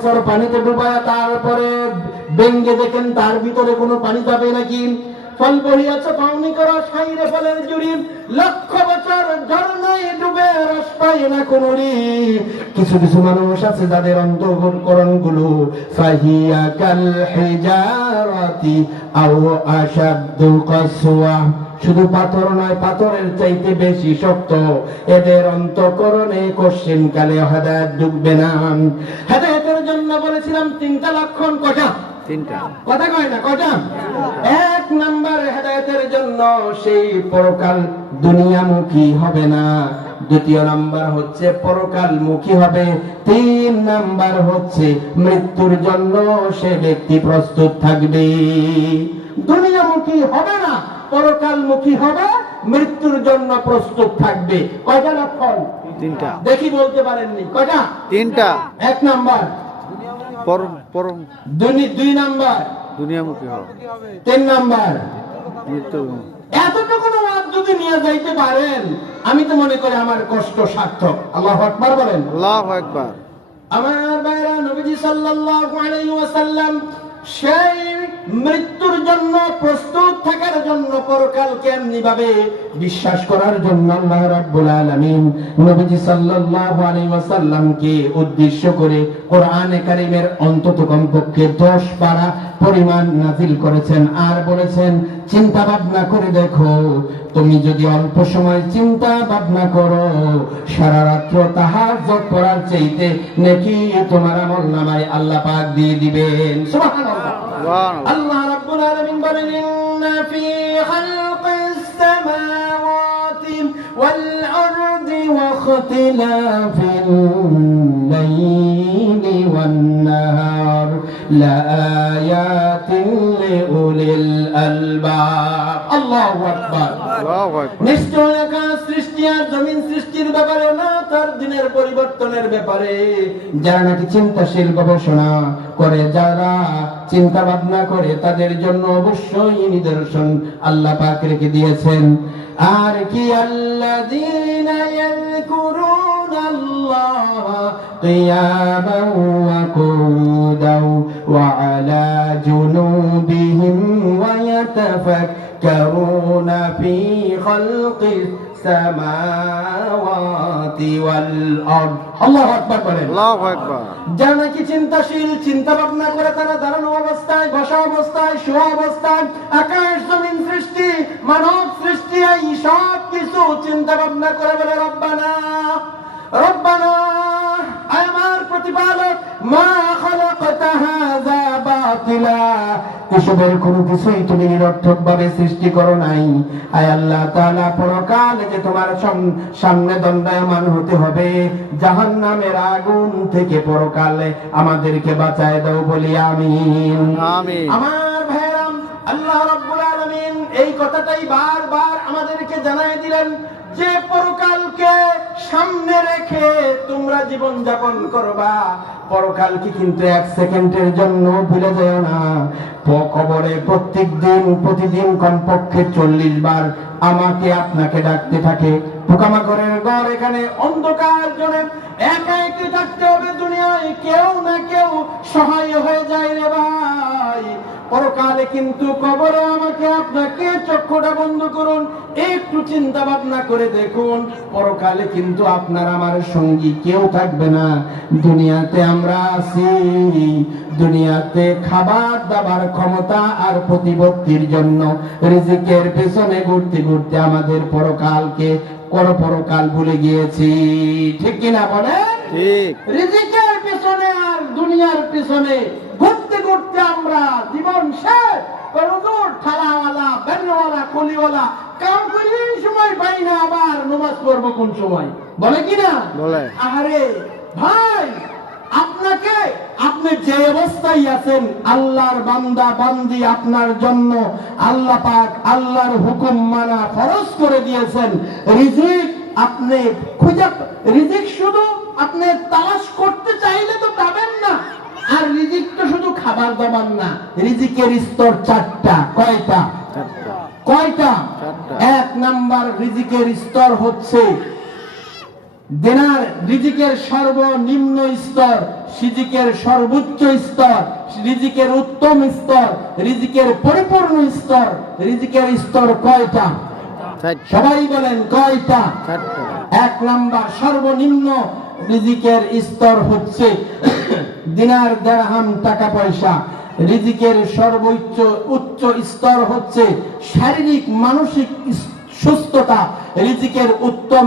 বছর পানিতে ডুবায়া তারপরে বেঙ্গে দেখেন তার ভিতরে কোনো পানি যাবে নাকি। ফল বহিয়াছে পাওনি করা সাইরে ফলের জুড়ি, লক্ষ বছর ঝর্ণায় ডুবে রস পায় না কোনরি। কিছু কিছু মানুষ আছে যাদের অন্তঃকরণ গুলো ফাহিয়া কাল হিজারাতি আও আশাদ্দু কাসওয়া, শুধু পাথর নয়, পাথরের চাইতে বেশি শক্ত। এদের অন্তঃকরণে কোশ্চেন কালে হেদায়েত ঢুকবে না। হেদায়েতের জন্য বলেছিলাম তিনটা লক্ষণ। কটা? তিনটা। কথা কয় না কটা? এক নাম্বার হেদায়েতের জন্য সেই পরকাল দুনিয়ামুখী হবে না। দ্বিতীয় নাম্বার হচ্ছে পরকালমুখী হবে। তিন নাম্বার হচ্ছে মৃত্যুর জন্য সে ব্যক্তি প্রস্তুত থাকবে। দুনিয়ামুখী হবে না, পরকালমুখী হবে, মৃত্যুর জন্য প্রস্তুত থাকবে। কয়টা লক্ষণ? তিনটা। দেখি বলতে পারেননি। কয়টা? তিনটা। এক নাম্বার দুই নাম্বার দুনিয়ামুখী হবে, তিন নাম্বার মৃত্যু। এতটুকু ওয়াজ যদি নিয়ে যাইতে পারেন, আমি তো মনে করি আমার কষ্ট সার্থক। আল্লাহু আকবার বলেন। আল্লাহু আকবার। আমার ভাইরা, নবীজি সাল্লাল্লাহু আলাইহি ওয়াসাল্লাম সেই মৃত্যুর জন্য প্রস্তুত থাকার জন্য, পরকালকে এমনি ভাবে বিশ্বাস করার জন্য আল্লাহ রাব্বুল আলামিন নবীজি সাল্লাল্লাহু আলাইহি ওয়াসাল্লামকে উদ্দেশ্য করে কোরআনে কারীমের অন্তত কমপক্ষে 10 পারা পরিমাণ নাযিল করেছেন। আর বলেছেন, চিন্তা ভাবনা করে দেখো, তুমি যদি অল্প সময় চিন্তা ভাবনা করো, সারা রাত্র তাহাজ্জুদ পড়ার চাইতে নেকি তোমার আমলনামায় আল্লাহ পাক দিয়ে দিবেন। সুবহানাল্লাহ। আল্লাহ রাব্বুল আলামিন বলেন, ইন্না ফি খালকিস সামাওয়াতি ওয়াল আরদি ওয়া ইখতিলাফিল লাইলি ওয়ান নাহার লাআয়াতিন লিউলিল আলবাব। আল্লাহু আকবার। নিশ্চয় আকাশ সৃষ্টি আর জমিন সৃষ্টির ব্যাপারে না, তার দিনের পরিবর্তনের ব্যাপারে যারা নাকি চিন্তাশীল গবেষণা করে, যারা চিন্তা ভাবনা করে, তাদের জন্য অবশ্যই নিদর্শন আল্লাহ পাক রেখে দিয়েছেন। আর কি আল্লাযীনা ইয়াযকুরুনাল্লাহা কিয়ামান ওয়া কুউদান ওয়া আলা জুনুবিহিম ওয়া ইয়াতাফাক্কারুনা ফি খালকিস সামাওয়াতি ওয়াল আরদ। আল্লাহু আকবার বলেন। আল্লাহু আকবার। যারা নাকি চিন্তাশীল, চিন্তা ভাবনা করে, তারা দাঁড়ানো অবস্থায়, বসা অবস্থায়, শোয়া অবস্থায়, আকাশ জমিন সৃষ্টি, মানব সৃষ্টি, এই সব কিছু চিন্তা ভাবনা করে বলে, রব্বানা রব্বানা, আমার প্রতিপালক, মা খালাকতা হাযা বাতিলা, এসবের কোনো কিছুই তুমি নিরর্থক ভাবে সৃষ্টি করো নাই। আয় আল্লাহ তাআলা, পরকালে যে তোমার সামনে দণ্ডায়মান হতে হবে জাহান্নামের আগুন থেকে, পরকালে আমাদেরকে বাঁচায় দাও বলি আমিন। আমিন। আমার ভাইরা, আল্লাহ রাব্বুল আলামিন এই কথাটাই বারবার আমাদেরকে জানায় দিলেন যে পরকালকে সামনে রেখে তোমরা জীবন যাপন করবা। পরকালকে কিন্তু 1 সেকেন্ডের জন্য ভুলে যেও না। কবরে প্রতিদিন কমপক্ষে 40 বার আমাকে আপনাকে ডাকতে থাকে। পোকামাকড়ের ঘর, এখানে অন্ধকার জনে একা একা থাকতে হবে। দুনিয়ায় কেউ না কেউ সহায় হয়ে যায় রে ভাই। পরকালে কিন্তু কবরে আমাকে আপনাকে চক্ষুটা বন্ধ করুন, একটু চিন্তা ভাবনা করে দেখুন, পরকালে কিন্তু আপনার আমার সঙ্গী কেউ থাকবে না। দুনিয়াতে আমরা আছি, দুনিয়াতে খাবার দাবার ক্ষমতা আর প্রতিপত্তির জন্য রিজিকের পেছনে ঘুরতে ঘুরতে আমাদের পরকাল ভুলে গিয়েছি। ঠিক কিনা বলে? ঠিক। রিজিকের পেছনে আর দুনিয়ার পেছনে ঘুরতে ঘুরতে আমরা জীবন শেষ। ঠালাওয়ালা, ব্যানওয়ালা, কলিওয়ালা কাম করি, সময় পাই না, আবার নামাজ পড়বো কোন সময়? বলে কিনা? বলে। আরে ভাই, আপনি যে অবস্থায় আছেন, আল্লাহর বান্দা বান্দি, আপনার জন্য আল্লাহ পাক আল্লাহর হুকুম মানা ফরজ করে দিয়েছেন। রিজিক আপনি রিজিক শুধু আপনি তালাশ করতে চাইলে তো পাবেন না। আর রিজিক তো শুধু খাবার দাবার না, রিজিকের স্তর 4টা। কয়টা? কয়টা? 1 নাম্বার রিজিকের স্তর হচ্ছে দিনার রিজিকের সর্বনিম্ন স্তর, সিজিকের সর্বোচ্চ স্তর, রিজিকের উত্তম স্তর, রিজিকের পরিপূর্ণ স্তর। রিজিকের স্তর কয়টা? সবাই বলেন কয়টা? এক নাম্বার সর্বনিম্ন রিজিকের স্তর হচ্ছে দিনার, দিরহাম, টাকা পয়সা। রিজিকের সর্বোচ্চ উচ্চ স্তর হচ্ছে শারীরিক মানসিক সুস্থতা। রিজিকের উত্তম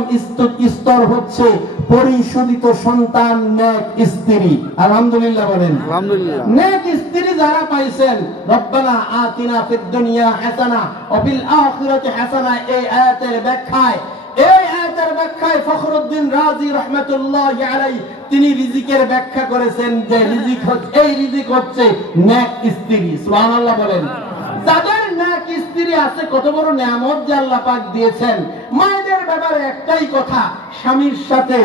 স্তর হচ্ছে পরিশোধিত সন্তান, নেক স্ত্রী। আলহামদুলিল্লাহ বলেন। আলহামদুলিল্লাহ। নেক স্ত্রী যারা পাইছেন, রব্বানা আতিনা ফিদ দুনিয়া হাসানা ওয়া ফিল আখিরাতি হাসানা, এই আয়াতের ব্যাখ্যায় ফখরুদ্দিন রাজি রাহমাতুল্লাহি আলাইহি তিনি রিজিকের ব্যাখ্যা করেছেন যে এই রিজিক হচ্ছে নেক স্ত্রী। সুবহানাল্লাহ বলেন। যাদের নেক স্ত্রী আছে, কত বড় নিয়ামত যে আল্লাহ পাক দিয়েছেন। মায়েদের ব্যাপারে একটাই কথা, স্বামীর সাথে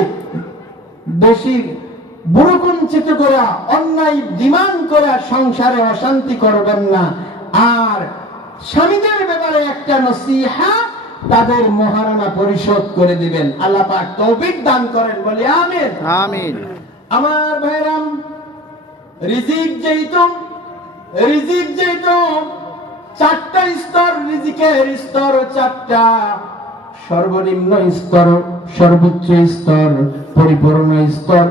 বেশি বুড়োকুঞ্চিত করা, অন্যায় ডিমান্ড করা সংসারে অশান্তি করবেন না। আর স্বামীদের ব্যাপারে একটা নসিহত, তাদের মহারণা পরিশোধ করে দিবেন। আল্লাহ পাক তৌফিক দান করেন, বলি আমিন। আমিন। আমার ভাইরাম, রিজিক যেহেতু চারটা স্তর, রিজিকের স্তর চারটা, সর্বনিম্ন স্তর, সর্বোচ্চ স্তর, পরিপূর্ণ স্তর,